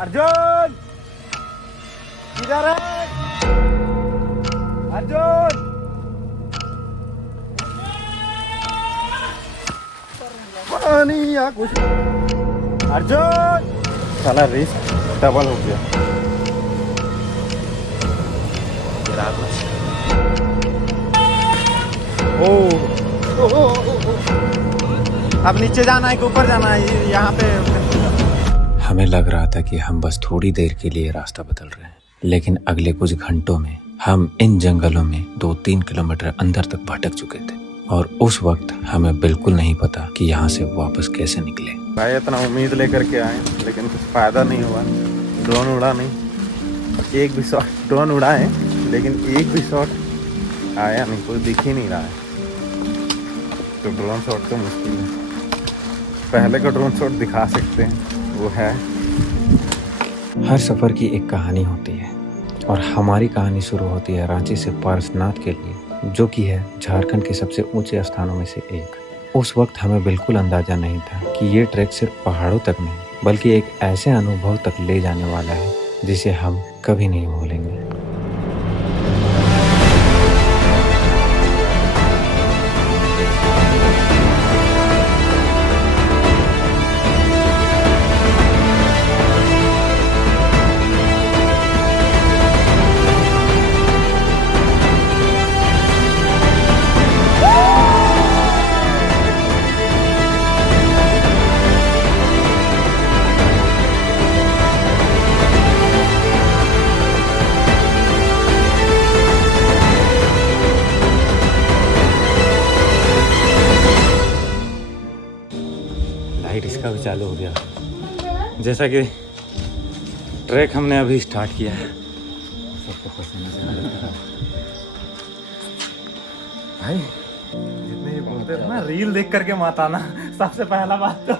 अर्जुन किधर है अर्जुन? पानी या कुछ। अर्जुन साला रिस्क डबल हो गया। ओ, अब नीचे जाना है कि ऊपर जाना है? यहाँ पे हमें लग रहा था कि हम बस थोड़ी देर के लिए रास्ता बदल रहे हैं, लेकिन अगले कुछ घंटों में हम इन जंगलों में 2-3 किलोमीटर अंदर तक भटक चुके थे और उस वक्त हमें बिल्कुल नहीं पता कि यहाँ से वापस कैसे निकले। भाई इतना उम्मीद लेकर के आए लेकिन कुछ फायदा नहीं हुआ। ड्रोन उड़ा नहीं, एक भी शॉट ड्रोन उड़ा है लेकिन एक भी शॉट आया नहीं, कोई दिख ही नहीं रहा है। तो ड्रोन शॉट तो मुश्किल है। पहले का ड्रोन शॉट दिखा सकते हैं, वो है। हर सफर की एक कहानी होती है और हमारी कहानी शुरू होती है रांची से पारसनाथ के लिए, जो कि है झारखंड के सबसे ऊंचे स्थानों में से एक। उस वक्त हमें बिल्कुल अंदाजा नहीं था कि ये ट्रैक सिर्फ पहाड़ों तक नहीं बल्कि एक ऐसे अनुभव तक ले जाने वाला है जिसे हम कभी नहीं भूलेंगे। लाइट इसका भी चालू हो गया। जैसा कि ट्रैक हमने अभी स्टार्ट किया है। सबको पसंद है भाई जितने ये बोलते थे ना रील देख करके मत आना। सबसे पहला बात तो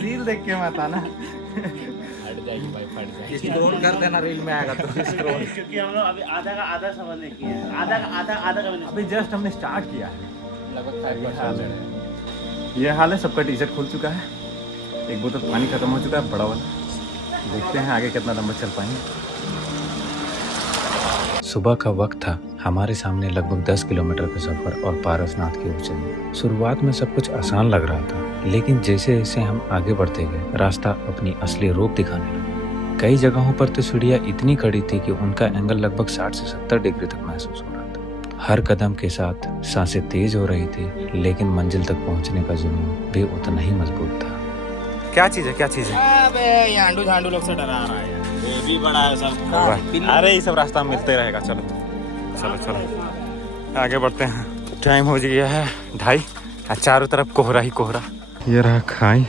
रील देख के मत आना। फट जाएगी भाई, फट जाएगी। स्क्रॉल कर देना, रील में आएगा तो स्क्रॉल। क्योंकि हम लोग अभी आधा का आधा समझ नहीं किया है, आधा का भी नहीं। अभी जस्ट हमने स्टार्ट किया है। लगभग 5% ये हाल है। सबका टी शर्ट खुल चुका है, एक बोतल पानी खत्म हो चुका है बड़ा वाला। देखते हैं आगे कितना लंबा चल पाएंगे। सुबह का वक्त था। हमारे सामने लगभग 10 किलोमीटर का सफर और पारसनाथ की ऊंचाई। शुरुआत में सब कुछ आसान लग रहा था, लेकिन जैसे जैसे हम आगे बढ़ते गए रास्ता अपनी असली रूप दिखाने लगा। कई जगहों पर तो सीढ़ियाँ इतनी कड़ी थी कि उनका एंगल लगभग 60 से 70 डिग्री तक महसूस हो रहा था। हर कदम के साथ सांसें तेज हो रही थी, लेकिन मंजिल तक पहुंचने का जुनून भी उतना ही मजबूत था। क्या चीज़ है, क्या चीज़ है? अबे यांडू झांडू लोग से डरा रहा है यार। बेबी बड़ा है सब। अरे ये सब रास्ता मिलते रहेगा। चलो चलो चलो आगे बढ़ते हैं। टाइम हो गया है 2:30 और चारों तरफ कोहरा ही कोहरा। ये रहा खाई,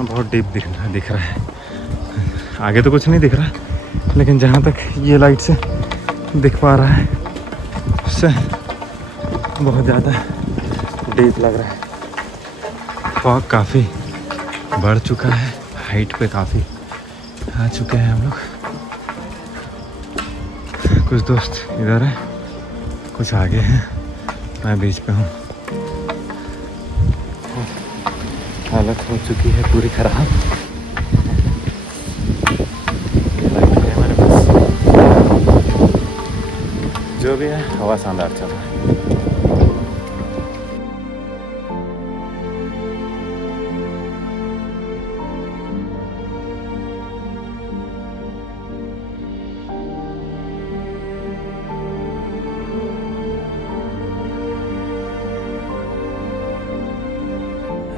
बहुत डीप दिख रहा है। आगे तो कुछ नहीं दिख रहा, लेकिन जहाँ तक ये लाइट से दिख पा रहा है उससे बहुत ज़्यादा डीप लग रहा है। फॉग काफ़ी बढ़ चुका है, हाइट पे काफ़ी आ चुके हैं हम लोग। कुछ दोस्त इधर है, कुछ आगे हैं, मैं बीच पे हूँ। हालत हो चुकी है पूरी खराब। जो भी है हवा शानदार चल रहा है।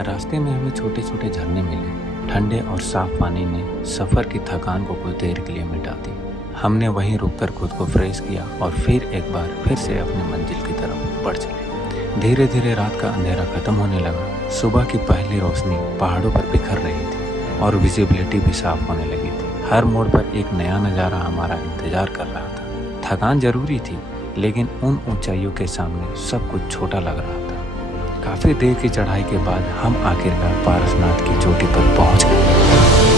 रास्ते में हमें छोटे छोटे झरने मिले। ठंडे और साफ पानी ने सफर की थकान को कुछ देर के लिए मिटा दी। हमने वहीं रुककर खुद को फ्रेश किया और फिर एक बार फिर से अपनी मंजिल की तरफ बढ़ चले। धीरे धीरे रात का अंधेरा खत्म होने लगा। सुबह की पहली रोशनी पहाड़ों पर बिखर रही थी और विजिबिलिटी भी साफ होने लगी थी। हर मोड़ पर एक नया नज़ारा हमारा इंतजार कर रहा था। थकान जरूरी थी, लेकिन उन ऊंचाइयों के सामने सब कुछ छोटा लग रहा था। काफी देर की चढ़ाई के बाद हम आखिरकार पारसनाथ की चोटी पर पहुंच गए।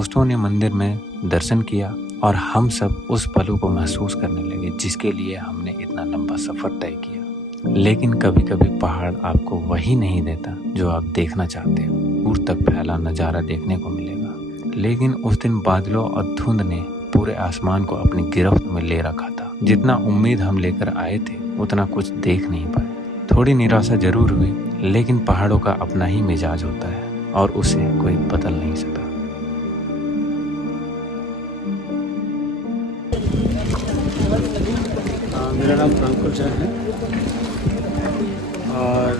दोस्तों ने मंदिर में दर्शन किया और हम सब उस पलों को महसूस करने लगे जिसके लिए हमने इतना लंबा सफर तय किया। लेकिन कभी कभी पहाड़ आपको वही नहीं देता जो आप देखना चाहते हो। दूर तक फैला नज़ारा देखने को मिलेगा, लेकिन उस दिन बादलों और धुंध ने पूरे आसमान को अपनी गिरफ्त में ले रखा था। जितना उम्मीद हम लेकर आए थे उतना कुछ देख नहीं पाए। थोड़ी निराशा जरूर हुई, लेकिन पहाड़ों का अपना ही मिजाज होता है और उसे कोई बदल नहीं सकता। मेरा नाम प्रांकुल जैन है और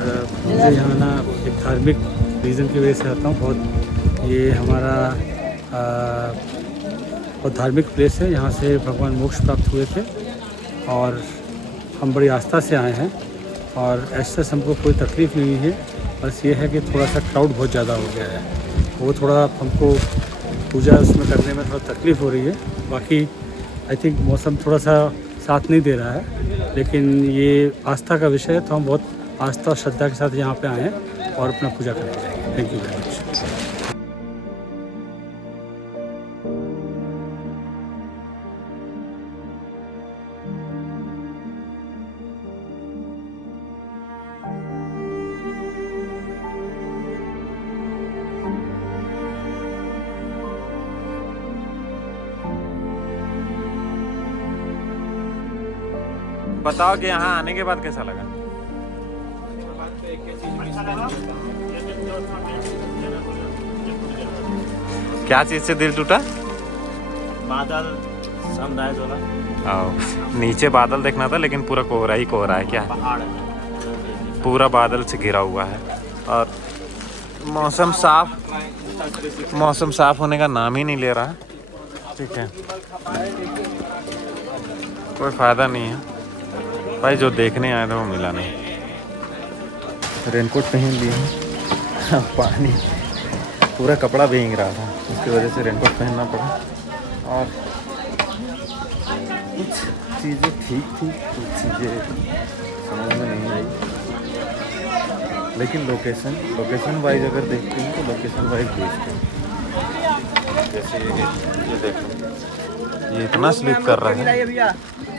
मुझे यहाँ ना एक धार्मिक रीज़न की वजह से आता हूँ। बहुत ये हमारा बहुत धार्मिक प्लेस है। यहाँ से भगवान मोक्ष प्राप्त हुए थे और हम बड़ी आस्था से आए हैं और ऐसे हमको कोई तकलीफ़ नहीं है। बस ये है कि थोड़ा सा क्राउड बहुत ज़्यादा हो गया है, वो थोड़ा हमको पूजा उसमें करने में थोड़ा तकलीफ़ हो रही है। बाकी आई थिंक मौसम थोड़ा सा साथ नहीं दे रहा है, लेकिन ये आस्था का विषय है तो हम बहुत आस्था और श्रद्धा के साथ यहाँ पे आए हैं और अपना पूजा करके जाएंगे। Thank you very much. बताओ कि यहाँ आने के बाद कैसा लगा? क्या चीज से दिल टूटा? बादल सनराइज हो रहा, आओ, नीचे बादल देखना था लेकिन पूरा कोहरा ही कोहरा है। क्या पहाड़ पूरा बादल से घिरा हुआ है और मौसम साफ होने का नाम ही नहीं ले रहा। ठीक है, कोई फायदा नहीं है भाई, जो देखने आए थे वो मिला नहीं। रेनकोट पहन लिए हैं, पानी पूरा कपड़ा भीग रहा था, उसकी वजह से रेनकोट पहनना पड़ा। और कुछ चीज़ें ठीक थी, कुछ चीज़ें समझ में नहीं आई, लेकिन लोकेशन वाइज अगर देखते हैं तो लोकेशन वाइज देखते हैं। जैसे ये देखो, ये इतना स्लिप कर रहा है,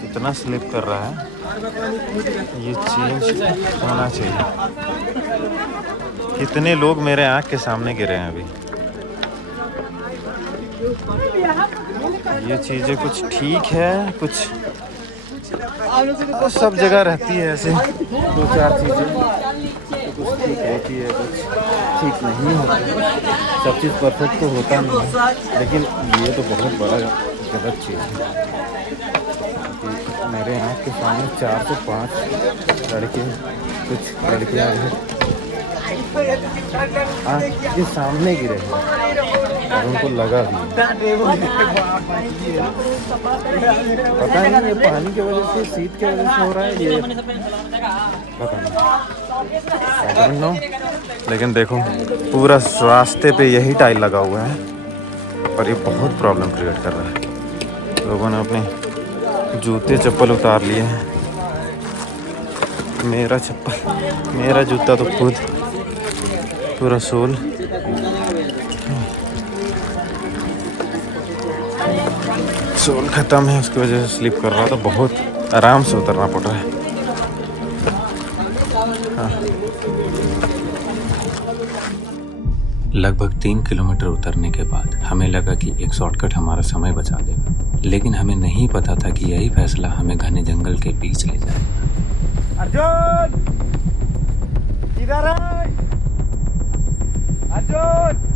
इतना स्लिप कर रहा है, ये चेंज होना चाहिए। कितने लोग मेरे आँख के सामने गिरे हैं अभी। ये चीज़ें कुछ ठीक है, कुछ सब जगह रहती है ऐसे 2-4 चीज़ें, तो कुछ ठीक होती है, कुछ ठीक नहीं होती। सब चीज़ परफेक्ट तो होता नहीं है, लेकिन ये तो बहुत बड़ा गलत चीज़ है। मेरे आँख के सामने 4 से 5 लड़के, कुछ लड़कियाँ आँख के सामने गिरे हैं और उनको लगा भी। पता नहीं ये पानी की वजह से, शीत की वजह से हो रहा है, ये पता नहीं। लेकिन देखो पूरा रास्ते पे यही टाइल लगा हुआ है और ये बहुत प्रॉब्लम क्रिएट कर रहा है। लोगों ने अपने जूते चप्पल उतार लिए हैं। मेरा जूता तो खुद पूरा सोल ख़त्म है, उसकी वजह से स्लिप कर रहा था। बहुत आराम से उतरना पड़ रहा है। लगभग 3 किलोमीटर उतरने के बाद हमें लगा कि एक शॉर्टकट हमारा समय बचा देगा, लेकिन हमें नहीं पता था कि यही फैसला हमें घने जंगल के बीच ले जाएगा। अर्जुन इधर है, अर्जुन।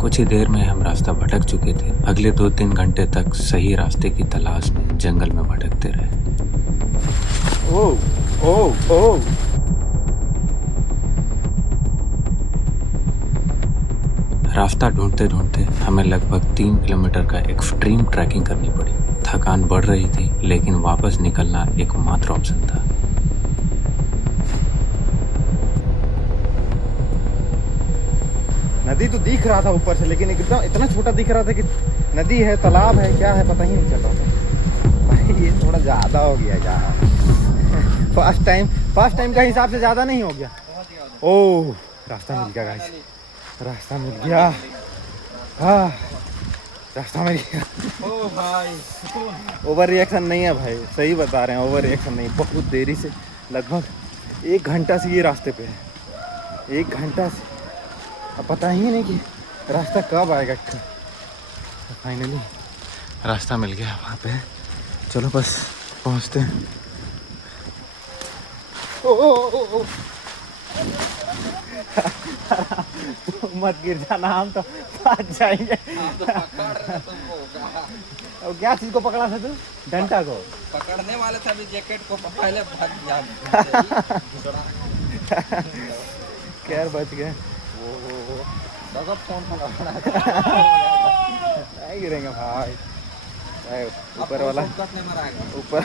कुछ ही देर में हम रास्ता भटक चुके थे। अगले 2-3 घंटे तक सही रास्ते की तलाश में जंगल में भटकते रहे। ओ रास्ता ढूंढते ढूंढते हमें लगभग 3 किलोमीटर का एक्सट्रीम ट्रैकिंग करनी पड़ी। थकान बढ़ रही थी, लेकिन वापस निकलना एकमात्र ऑप्शन था। नदी तो दिख रहा था ऊपर से, लेकिन एकदम इतना छोटा दिख रहा था कि नदी है, तालाब है, क्या है पता ही नहीं चल रहा था। भाई ये थोड़ा ज़्यादा हो गया यार। फर्स्ट टाइम का हिसाब से ज़्यादा नहीं हो गया। ओह, रास्ता मिल गया गाइस, रास्ता मिल गया। हाँ रास्ता मिल गया। ओ भाई ओवर रिएक्शन नहीं है भाई, सही बता रहे हैं, ओवर रिएक्शन नहीं। बहुत देरी से, लगभग 1 घंटा से ये रास्ते पे है, 1 घंटा से। अब पता ही नहीं कि रास्ता कब आएगा। तो फाइनली रास्ता मिल गया वहाँ पे। चलो बस पहुँचते हैं। ओ मत गिर जाना, हम तो फंस जाएंगे। और क्या चीज को पकड़ा था तू? डंडा को पकड़ने वाले थे, अभी जैकेट को पहले भाग गया। खैर बच गए। वो फोन नहीं गिरेंगे भाई, ऊपर वाला नहीं मराएगा। ऊपर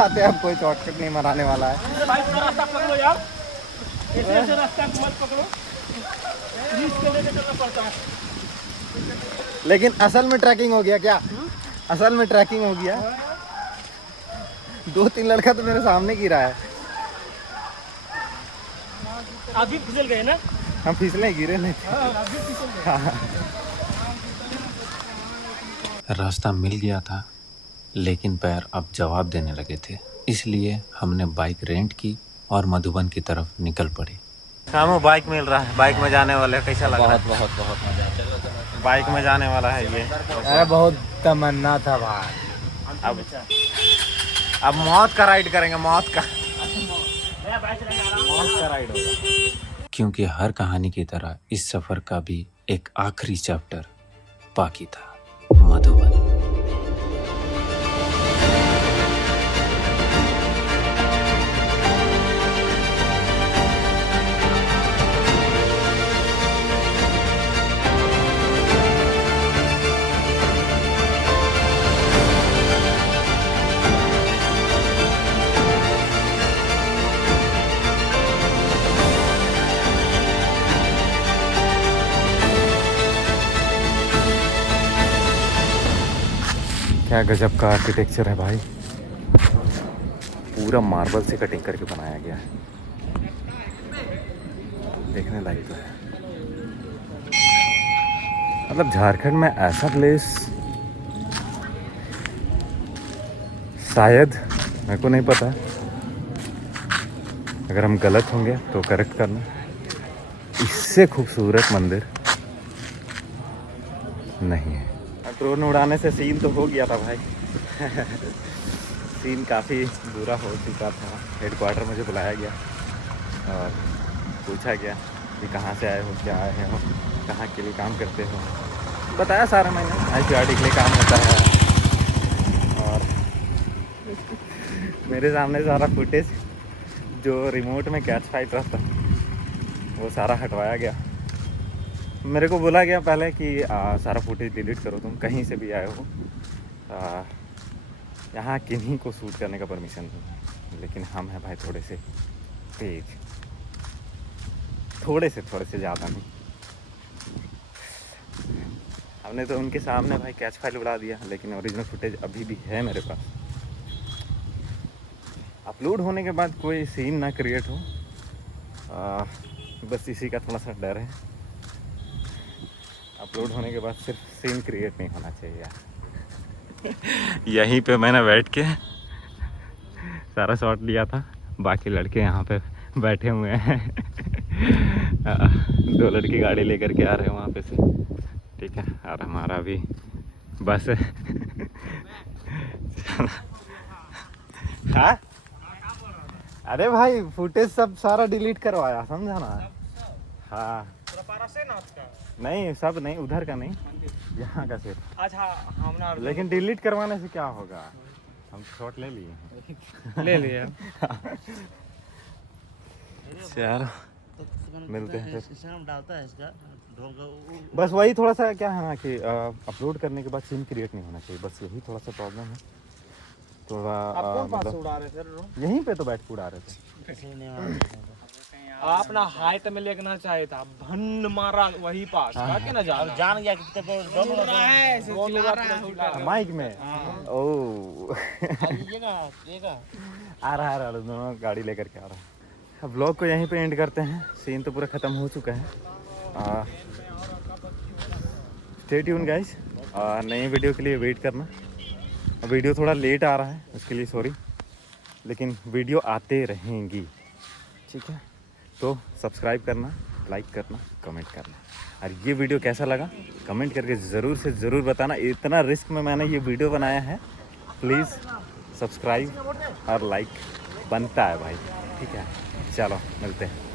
आते अब कोई शॉर्टकट नहीं मराने वाला है। भाई पूरा रास्ता पकड़ो यार, ऐसे रास्ता मत पकड़ो, रिस्क लेके चलना पड़ता है। लेकिन असल में ट्रैकिंग हो गया क्या? असल में ट्रैकिंग हो गया। 2-3 लड़का तो मेरे सामने गिरा है। आप भी फिसल गए ना? हम फिसले, गिरे नहीं थे। आप भी फिसल गए। रास्ता मिल गया था, लेकिन पैर अब जवाब देने लगे थे। इसलिए हमने बाइक रेंट की और मधुबन की तरफ निकल पड़े। हमें बाइक मिल रहा है, बाइक में जाने वाले। कैसा लग रहा है? बहुत मजा आता बाइक में जाने वाला है ये। है। बहुत तमन्ना था भाई। अब मौत का राइड करेंगे, मौत का राइड होगा। क्योंकि हर कहानी की तरह इस सफर का भी एक आखिरी चैप्टर बाकी था, मधुबन। क्या गजब का आर्किटेक्चर है भाई, पूरा मार्बल से कटिंग करके बनाया गया है। देखने लायक तो है। मतलब झारखंड में ऐसा प्लेस शायद, मेरे को नहीं पता, अगर हम गलत होंगे तो करेक्ट करना। इससे खूबसूरत मंदिर नहीं है। ड्रोन उड़ाने से सीन तो हो गया था भाई। सीन काफ़ी बुरा हो चुका था। हेडक्वार्टर मुझे बुलाया गया और पूछा गया कि कहाँ से आए हो, क्या आए हो, कहाँ के लिए काम करते हो। बताया सारा मैंने, ICRT के लिए काम होता है। और मेरे सामने सारा फुटेज जो रिमोट में कैच फाइट रहता वो सारा हटवाया गया। मेरे को बोला गया पहले कि सारा फुटेज डिलीट करो, तुम कहीं से भी आए हो, यहाँ किन्हीं को शूट करने का परमिशन नहीं। लेकिन हम हैं भाई थोड़े से तेज, थोड़े से ज़्यादा नहीं। हमने तो उनके सामने भाई कैच फाइल उड़ा दिया, लेकिन ओरिजिनल फुटेज अभी भी है मेरे पास। अपलोड होने के बाद कोई सीन ना क्रिएट हो, बस इसी का थोड़ा सा डर है। अपलोड होने के बाद सिर्फ सीन क्रिएट नहीं होना चाहिए यार। यहीं पे मैंने बैठ के सारा शॉट लिया था, बाकी लड़के यहाँ पे बैठे हुए हैं। 2 लड़की गाड़ी लेकर के आ रहे हैं वहाँ पे से, ठीक है। और हमारा भी बस हाँ? अरे भाई फुटेज सब सारा डिलीट करवाया, समझा ना? हाँ नहीं, सब नहीं, उधर का नहीं, यहाँ का सिर्फ। अच्छा, लेकिन डिलीट करवाने से क्या होगा, हम शॉट ले लिए। ले लिया। यार मिलते हैं फिर। सिस्टम डालता है इसका ढोंग। बस वही थोड़ा सा क्या है ना कि अपलोड करने के बाद सीन क्रिएट नहीं होना चाहिए, बस यही थोड़ा सा प्रॉब्लम है। थोड़ा मतलब उड़ा रहे थे? यहीं पे तो बैठ के उड़ा रहे थे। आप ना हाइट में लेना चाहिए था, भन्न मारा वही पास के ना जान गया कि माइक में ओ आ रहा दोनों गाड़ी लेकर के आ रहा है। अब ब्लॉग को यहीं पे एंड करते हैं। सीन तो पूरा ख़त्म हो चुका है। स्टे ट्यून गाइस, और नए वीडियो के लिए वेट करना। वीडियो थोड़ा लेट आ रहा है, उसके लिए सॉरी, लेकिन वीडियो आते रहेंगी, ठीक है। तो सब्सक्राइब करना, लाइक करना, कमेंट करना, और ये वीडियो कैसा लगा कमेंट करके ज़रूर से ज़रूर बताना। इतना रिस्क में मैंने ये वीडियो बनाया है, प्लीज़ सब्सक्राइब और लाइक बनता है भाई, ठीक है। चलो मिलते हैं।